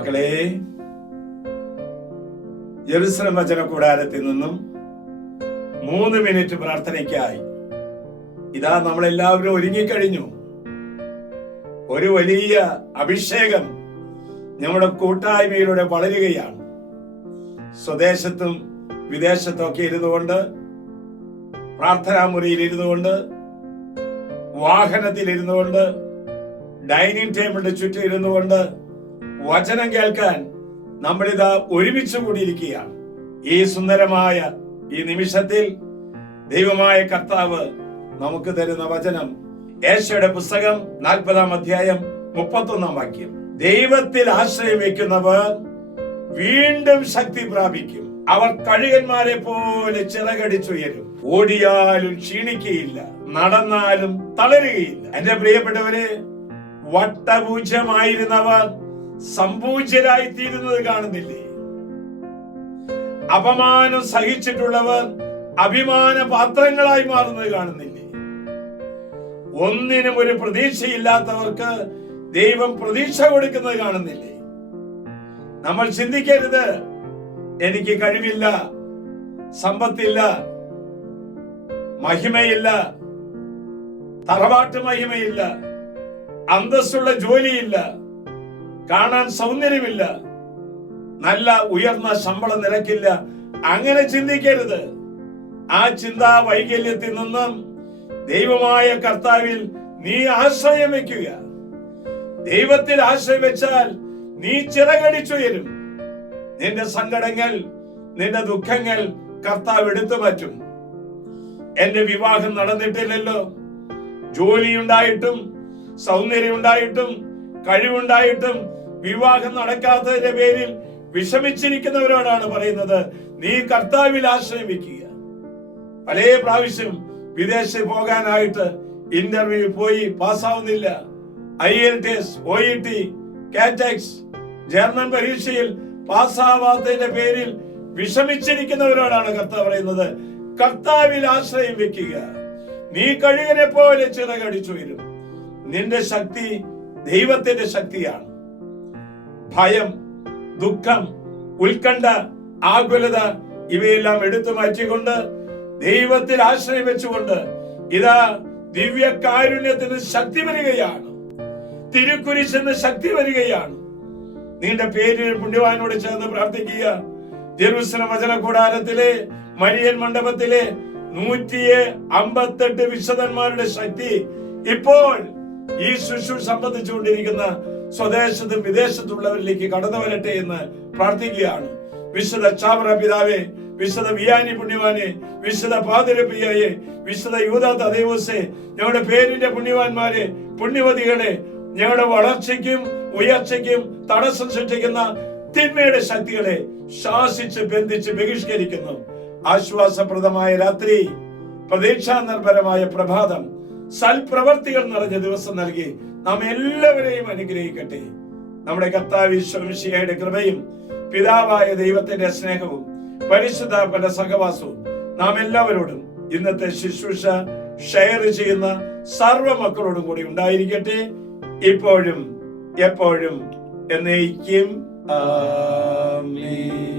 മക്കളെ, ജെറുസലേം വചന കൂടാരത്തിൽ നിന്നും 3 മിനിറ്റ് പ്രാർത്ഥനയ്ക്കായി ഇതാ നമ്മളെല്ലാവരും ഒരുങ്ങിക്കഴിഞ്ഞു. ഒരു വലിയ അഭിഷേകം നമ്മുടെ കൂട്ടായ്മയിലൂടെ വളരുകയാണ്. സ്വദേശത്തും വിദേശത്തും ഒക്കെ ഇരുന്നുകൊണ്ട്, പ്രാർത്ഥനാ മുറിയിൽ ഇരുന്നുകൊണ്ട്, വാഹനത്തിൽ ഇരുന്നുകൊണ്ട്, ഡൈനിങ് ടേബിളിന്റെ ചുറ്റും ഇരുന്നുകൊണ്ട് വചനം കേൾക്കാൻ നമ്മളിതാ ഒരുമിച്ച് കൂടിയിരിക്കുകയാണ്. ഈ സുന്ദരമായ ഈ നിമിഷത്തിൽ ദൈവമായ കർത്താവ് നമുക്ക് തരുന്ന വചനം യേശയുടെ പുസ്തകം 40-ാം അധ്യായം 31-ാം വാക്യം. ദൈവത്തിൽ ആശ്രയം വയ്ക്കുന്നവർ വീണ്ടും ശക്തി പ്രാപിക്കും. അവർ കഴുകന്മാരെ പോലെ ചിറകടിച്ചുയരും. ഓടിയാലും ക്ഷീണിക്കുകയില്ല, നടന്നാലും തളരുകയില്ല. എന്റെ പ്രിയപ്പെട്ടവരെ, വട്ടപൂജ്യമായിരുന്നവർ സംപൂജ്യരായി തീരുന്നത് കാണുന്നില്ലേ? അപമാനം സഹിച്ചിട്ടുള്ളവർ അഭിമാന പാത്രങ്ങളായി മാറുന്നത് കാണുന്നില്ലേ? ഒന്നിനും ഒരു പ്രതീക്ഷയില്ലാത്തവർക്ക് ദൈവം പ്രതീക്ഷ കൊടുക്കുന്നത് കാണുന്നില്ലേ? നമ്മൾ ചിന്തിക്കരുത്, എനിക്ക് കഴിവില്ല, സമ്പത്തില്ല, മഹിമയില്ല, തറവാട്ട് മഹിമയില്ല, അന്തസ്സുള്ള ജോലിയില്ല, കാണാൻ സൗന്ദര്യമില്ല, നല്ല ഉയർന്ന ശമ്പള നിരക്കില്ല. അങ്ങനെ ചിന്തിക്കരുത്. ആ ചിന്താ വൈകല്യത്തിൽ നിന്നും ദൈവമായ കർത്താവിൽ നീ ആശ്രയം വെക്കുക. ദൈവത്തിൽ ആശ്രയം വെച്ചാൽ നീ ചിറകടിച്ചുയരും. നിന്റെ സങ്കടങ്ങൾ, നിന്റെ ദുഃഖങ്ങൾ കർത്താവ് എടുത്തു മാറ്റും. എന്റെ വിവാഹം നടന്നിട്ടില്ലല്ലോ, ജോലിയുണ്ടായിട്ടും സൗന്ദര്യമുണ്ടായിട്ടും കഴിവുണ്ടായിട്ടും വിവാഹം നടക്കാത്തതിന്റെ പേരിൽ വിഷമിച്ചിരിക്കുന്നവരോടാണ് പറയുന്നത്, നീ കർത്താവിൽ ആശ്രയം വെക്കുക. പല പ്രാവശ്യം വിദേശത്ത് പോകാനായിട്ട് ഇന്റർവ്യൂ പോയി പാസ്സാവുന്നില്ല. IELTS, OET, കാറ്റെക്സ്, ജർമ്മൻ പരീക്ഷയിൽ പാസ്സാവാത്തതിന്റെ പേരിൽ വിഷമിച്ചിരിക്കുന്നവരോടാണ് കർത്താവ് പറയുന്നത്, കർത്താവിൽ ആശ്രയം വെക്കുക. നീ കഴുകനെ പോലെ ചിറകടിച്ചുയരും. നിന്റെ ശക്തി ദൈവത്തിന്റെ ശക്തിയാണ്. ഭയം, ദുഃഖം, ഉത്കണ്ഠ, ആകുലത ഇവയെല്ലാം എടുത്തു മാറ്റിക്കൊണ്ട് ദൈവത്തിൽ ആശ്രയം വെച്ചുകൊണ്ട് ഇതാ ദിവ്യ കാരുണ്യത്തിന് ശക്തി വരികയാണ്. തിരുക്കുരിശിന് ശക്തി വരികയാണ്. നിന്റെ പേരിൽ പുണ്യവാനോട് ചേർന്ന് പ്രാർത്ഥിക്കുക. ജെറുസലേം വചന കൂടാരത്തിലെ മരിയൻ മണ്ഡപത്തിലെ 158 വിശുദ്ധന്മാരുടെ ശക്തി ഇപ്പോൾ ഈ ശുശ്രൂഷ സംബന്ധിച്ചുകൊണ്ടിരിക്കുന്ന സ്വദേശത്തും വിദേശത്തുള്ളവരിലേക്ക് കടന്നു വരട്ടെ എന്ന് പ്രാർത്ഥിക്കുകയാണ്. വിശുദ്ധ ചാവറ പിതാവേ, വിശുദ്ധ വിയാനി പുണ്യവാനെ, വിശുദ്ധ പാതിരപ്പിയെ, വിശുദ്ധ യൂദാ തദേവൂസേ, ഞങ്ങളുടെ പേരിന്റെ പുണ്യവാന്മാരെ, പുണ്യവതികളെ, ഞങ്ങളുടെ വളർച്ചയ്ക്കും ഉയർച്ചയ്ക്കും തടസ്സം സൃഷ്ടിക്കുന്ന തിന്മയുടെ ശക്തികളെ ശാസിച്ച് ബന്ധിച്ച് ബഹിഷ്കരിക്കുന്നു. ആശ്വാസപ്രദമായ രാത്രി, പ്രതീക്ഷാ നിർഭരമായ പ്രഭാതം, സൽപ്രവർത്തികൾ നിറഞ്ഞ ദിവസം നൽകി നാം എല്ലാവരെയും അനുഗ്രഹിക്കട്ടെ. നമ്മുടെ കർത്താവ് ഈശോ മിശിഹായുടെ കൃപയും പിതാവായ ദൈവത്തിന്റെ സ്നേഹവും പരിശുദ്ധാത്മാവിന്റെ സഹവാസവും നാം എല്ലാവരോടും ഇന്നത്തെ ശുശ്രൂഷ ഷെയർ ചെയ്യുന്ന സർവ്വ മക്കളോടും കൂടി ഉണ്ടായിരിക്കട്ടെ, ഇപ്പോഴും എപ്പോഴും എന്നേക്കും. ആമേൻ.